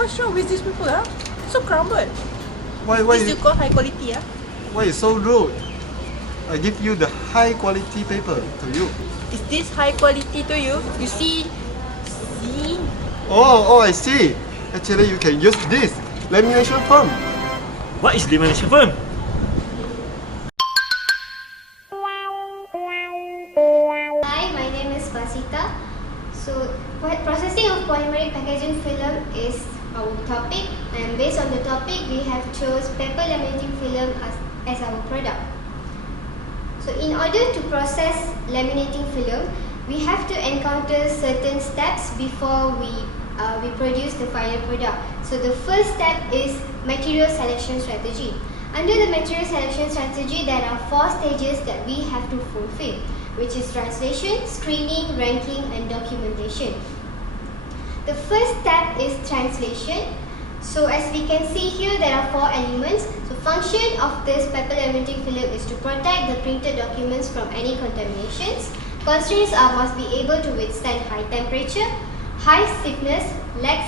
What's wrong with this paper? Huh? So crumbled. Why This you call high quality? why is so rude? I give you the high quality paper to you. Is this high quality to you? You see? See? Oh, I see. Actually, you can use this lamination foam. What is lamination foam? Hi, my name is Basita. So, processing of polymeric packaging film is our topic, and based on the topic, we have chose paper laminating film as our product. So, in order to process laminating film, we have to encounter certain steps before we produce the final product. So, the first step is material selection strategy. Under the material selection strategy, there are 4 stages that we have to fulfill, which is translation, screening, ranking, and documentation. The first step is translation. So as we can see here, there are 4 elements. So function of this paper laminating film is to protect the printed documents from any contaminations. Constraints must be able to withstand high temperature, high stiffness, less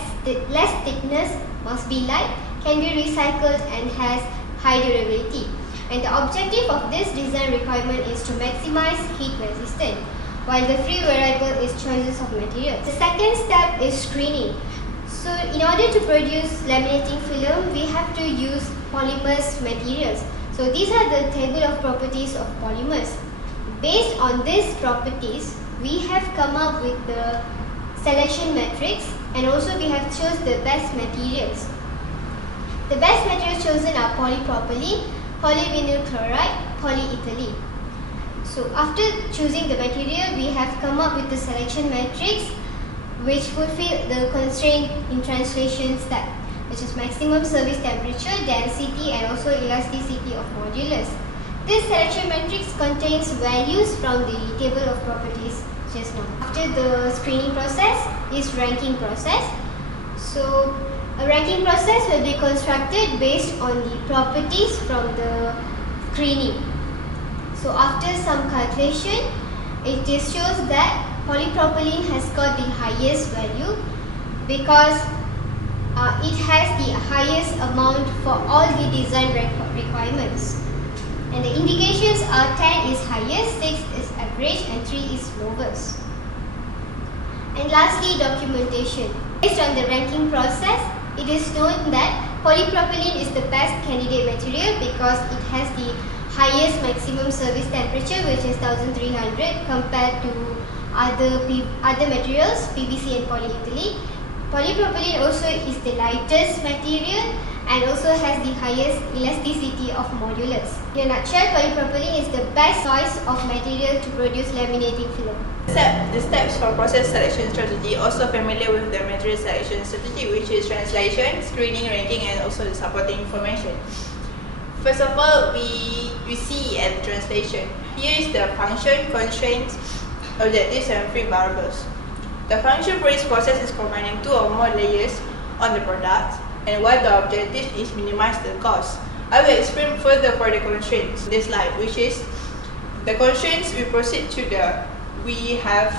thickness, must be light, can be recycled, and has high durability. And the objective of this design requirement is to maximize heat resistance, while the free variable is choices of materials. The second step is screening. So in order to produce laminating film, we have to use polymers materials. So these are the table of properties of polymers. Based on these properties, we have come up with the selection matrix, and also we have chosen the best materials. The best materials chosen are polypropylene, polyvinyl chloride, polyethylene. So after choosing the material, we have come up with the selection matrix which fulfill the constraint in translation step, which is maximum service temperature, density, and also elasticity of modulus. This selection matrix contains values from the table of properties just now. After the screening process is ranking process. So a ranking process will be constructed based on the properties from the screening. So after some calculation, it just shows that polypropylene has got the highest value because it has the highest amount for all the design requirements. And the indications are 10 is highest, 6 is average, and 3 is lowest. And lastly, documentation. Based on the ranking process, it is known that polypropylene is the best candidate material because it has the highest maximum service temperature, which is 1300 compared to other materials, PVC and polyethylene. Polypropylene also is the lightest material and also has the highest elasticity of modulus. In a nutshell, polypropylene is the best choice of material to produce laminating film. The steps for process selection strategy, also familiar with the material selection strategy, which is translation, screening, ranking, and also the supporting information. First of all, we see at the translation. Here is the function, constraints, objectives, and free variables. The function for this process is combining 2 or more layers on the product, and while the objective is minimize the cost. I will explain further for the constraints in this slide, which is the constraints. We have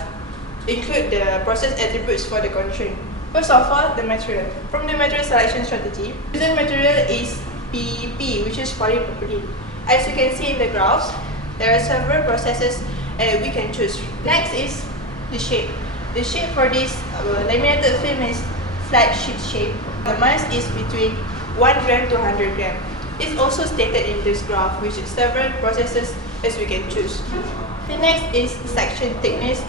include the process attributes for the constraint. First of all, the material. From the material selection strategy, chosen material is PP, which is polypropylene. As you can see in the graphs, there are several processes we can choose. Next is the shape. The shape for this laminated film is flat sheet shape. The mass is between 1 gram to 100 gram. It's also stated in this graph, which is several processes as we can choose. The next is section thickness,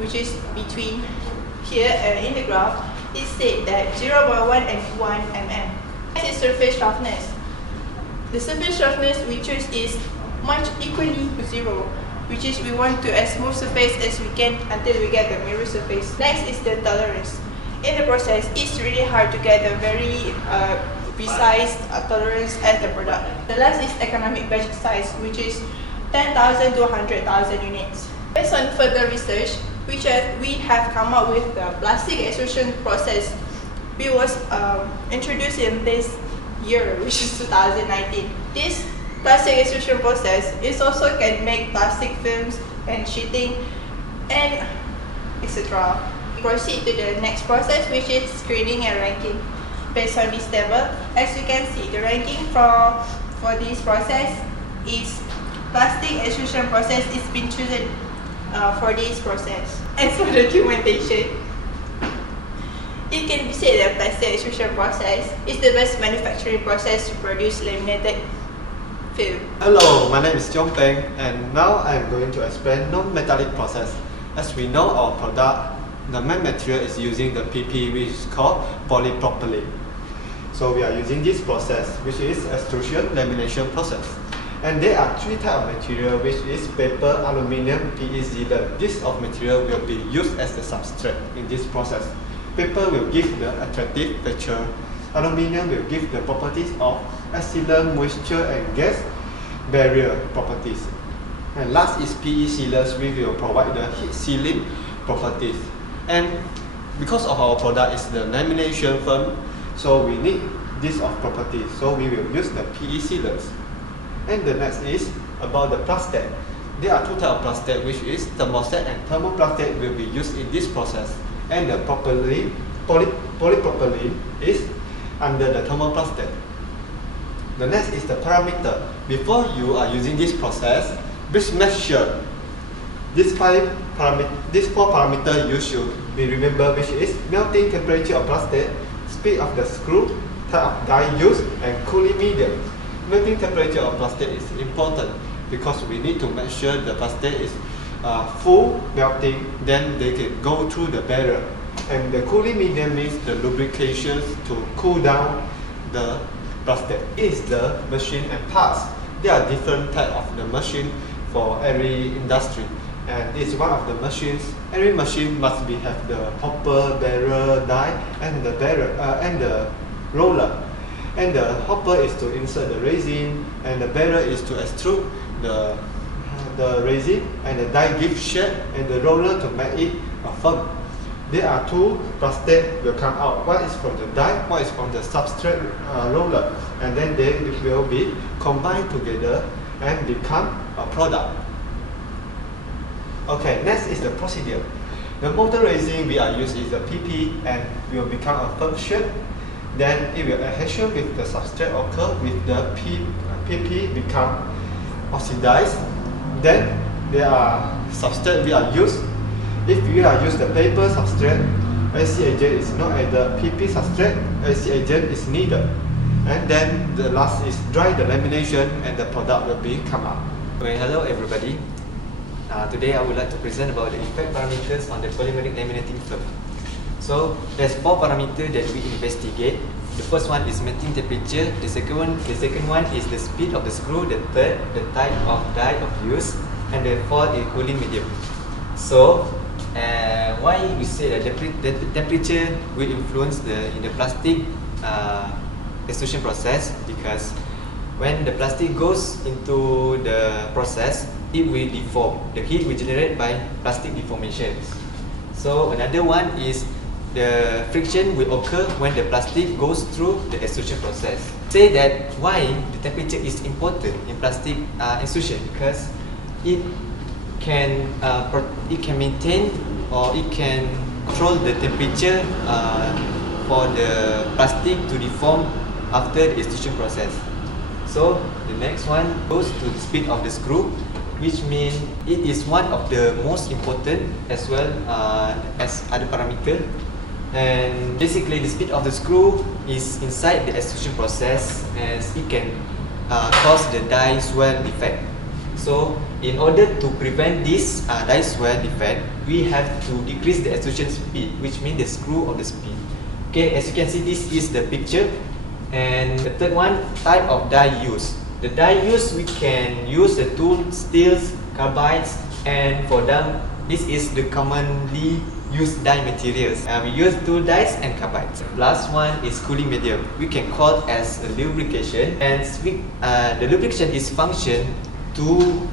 which is between here in the graph. It said that 0.1 and 1 mm. Next is surface roughness. The surface roughness we choose is much equally to 0, which is we want to as smooth surface as we can until we get the mirror surface. Next is the tolerance. In the process, it's really hard to get a very precise tolerance as the product. The last is economic batch size, which is 10,000 to 100,000 units. Based on further research, we have come up with the plastic extrusion process. We was introduced in this year, which is 2019. This plastic extrusion process is also can make plastic films and sheeting and etc. We proceed to the next process, which is screening and ranking. based on this table. As you can see, the ranking for this process is plastic extrusion process is been chosen for this process. As for the documentation, it can be said that plastic extrusion process is the best manufacturing process to produce laminated film. Hello, my name is Jong Peng, and now I am going to explain non-metallic process. As we know our product, the main material is using the PP, which is called polypropylene. So we are using this process, which is extrusion lamination process. And there are three types of material, which is paper, aluminium, PE sealant. This of material will be used as the substrate in this process. Paper will give the attractive texture. Aluminium will give the properties of sealant, moisture and gas barrier properties. And last is PE sealants, which will provide the heat sealing properties. And because of our product is the lamination film, so we need this of properties. So we will use the PE sealants. And the next is about the plastic. There are two types of plastic, which is thermoset and thermoplastic will be used in this process. And the polypropylene is under the thermoplastic. The next is the parameter. Before you are using this process, please make sure these four parameters you should be remember, which is melting temperature of plastic, speed of the screw, type of die used, and cooling medium. Melting temperature of plastic is important because we need to make sure the plastic is full melting, then they can go through the barrier. And the cooling medium means the lubrication to cool down the plastic. It is the machine and parts. There are different types of the machine for every industry, and it's one of the machines. Every machine must have the hopper, barrel, die, and the barrel and the roller. And the hopper is to insert the resin, and the barrel is to extrude the resin, and the die gives shape, and the roller to make it firm. There are two plastic will come out. One is from the die, one is from the substrate roller, and then they will be combined together and become a product. Okay, next is the procedure. The motor resin we are using is the PP and will become a firm shape. Then it will adhesion with the substrate occur with the PP become oxidized. Then there are substrate we are used. If we are use the paper substrate, AC agent is not added. PP substrate, AC agent is needed. And then the last is dry the lamination, and the product will be come out. Well, hello everybody. Today I would like to present about the effect parameters on the polymeric laminating film. So there's four parameters that we investigate. The first one is melting temperature. The second one is the speed of the screw. The third, the type of die of use, and the fourth is cooling medium. So why we say that the temperature will influence in the plastic extrusion process, because when the plastic goes into the process, it will deform. The heat will generate by plastic deformation. So another one is the friction will occur when the plastic goes through the extrusion process. Say that why the temperature is important in plastic extrusion, because it can maintain or it can control the temperature for the plastic to deform after the extrusion process. So the next one goes to the speed of the screw, which means it is one of the most important as well as other parameter. And basically the speed of the screw is inside the extrusion process, as it can cause the die swell defect. So in order to prevent this die swell defect, we have to decrease the extrusion speed, which means the screw of the speed. Okay, as you can see, this is the picture. And the third one, type of die use. The die use, we can use the tool, steels, carbides, and for them, this is the commonly used die materials. We use tool dies and carbides. Last one is cooling medium. We can call as a lubrication, and the lubrication is function to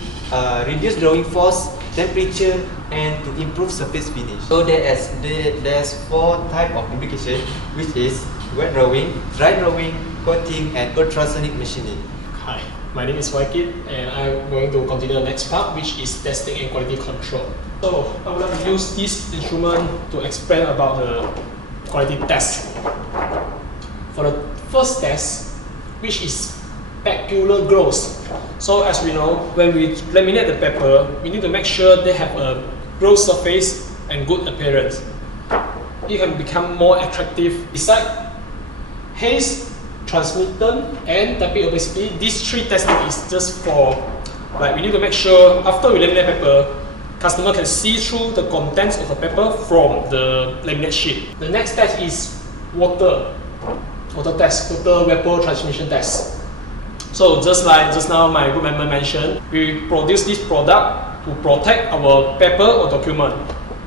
reduce drawing force, temperature, and to improve surface finish. So there's four type of lubrication, which is wet drawing, dry drawing, coating, and ultrasonic machining. Hi, my name is Waikid, and I'm going to continue the next part, which is testing and quality control. So I would like to use this instrument to explain about the quality test. for the first test, which is specular growth. So as we know, when we laminate the paper, we need to make sure they have a growth surface and good appearance. It can become more attractive. Besides haze, transmittant, and typing opacity, these three testing is just for, like, we need to make sure after we laminate paper, customer can see through the contents of the paper from the laminate sheet. The next test is water test, water vapor transmission test. So just like just now my group member mentioned, we produce this product to protect our paper or document.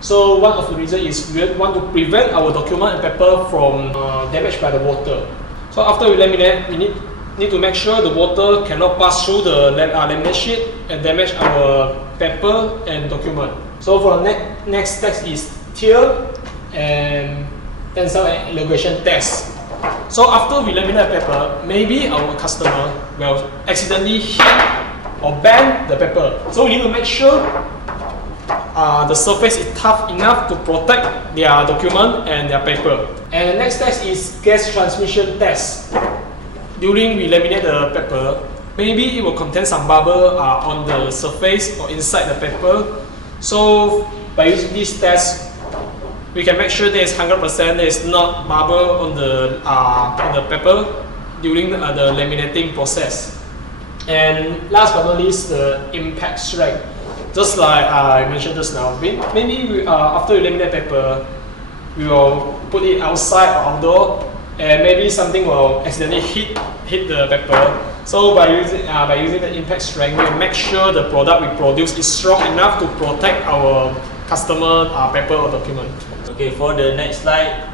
So one of the reasons is we want to prevent our document and paper from damaged by the water. So after we laminate, we need to make sure the water cannot pass through the laminate sheet and damage our paper and document. So for the next test is tear and tensile and elongation test. So after we laminate paper, maybe our customer will accidentally hit or bend the paper. So we need to make sure the surface is tough enough to protect their document and their paper. And the next test is gas transmission test. During we laminate the paper, maybe it will contain some bubble on the surface or inside the paper. So by using this test, we can make sure there is 100% there is not bubble on the paper during the laminating process. And last but not least, the impact strength. Just like I mentioned just now, maybe after we laminate paper, we will put it outside or outdoor, and maybe something will accidentally hit the paper. So by using the impact strength, we will make sure the product we produce is strong enough to protect our customer paper or document. Okay, for the next slide,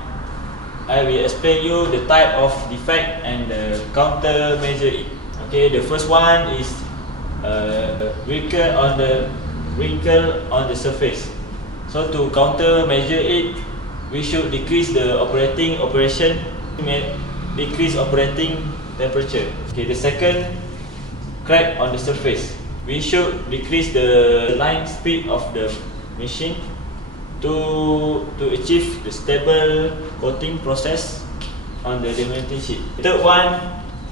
I will explain you the type of defect and the countermeasure it. Okay, the first one is wrinkle on the surface. So to countermeasure it, we should decrease the operation, decrease operating temperature. Okay, the second, crack on the surface. We should decrease the line speed of the machine to achieve the stable coating process on the laminating sheet. The third one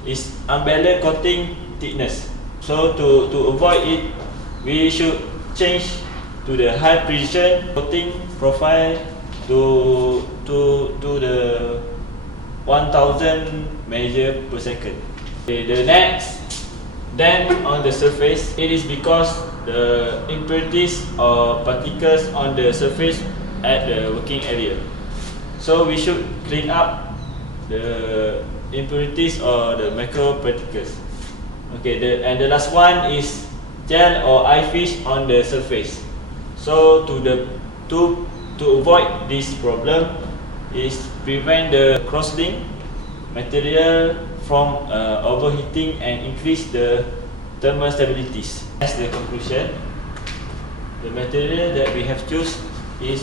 is unbalanced coating thickness. So to avoid it, we should change to the high precision coating profile to the 1000 measure per second. Okay, the next, then on the surface, it is because the impurities or particles on the surface at the working area. So we should clean up the impurities or the micro particles. Okay, and the last one is gel or eye fish on the surface. So to avoid this problem is prevent the cross-link material from overheating and increase the thermal stabilities. As the conclusion, the material that we have choose is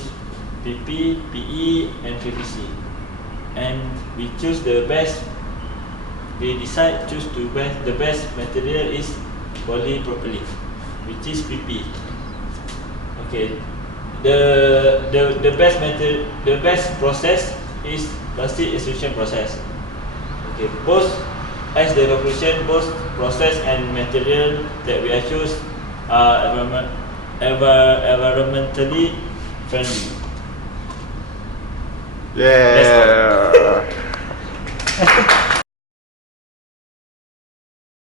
PP, PE and PVC, and we choose the best. We decide choose the best material is polypropylene, which is PP. Okay, the best material, the best process is plastic extrusion process. Okay, both as the conclusion, both process and material that we are choose are environmentally friendly. Yeah.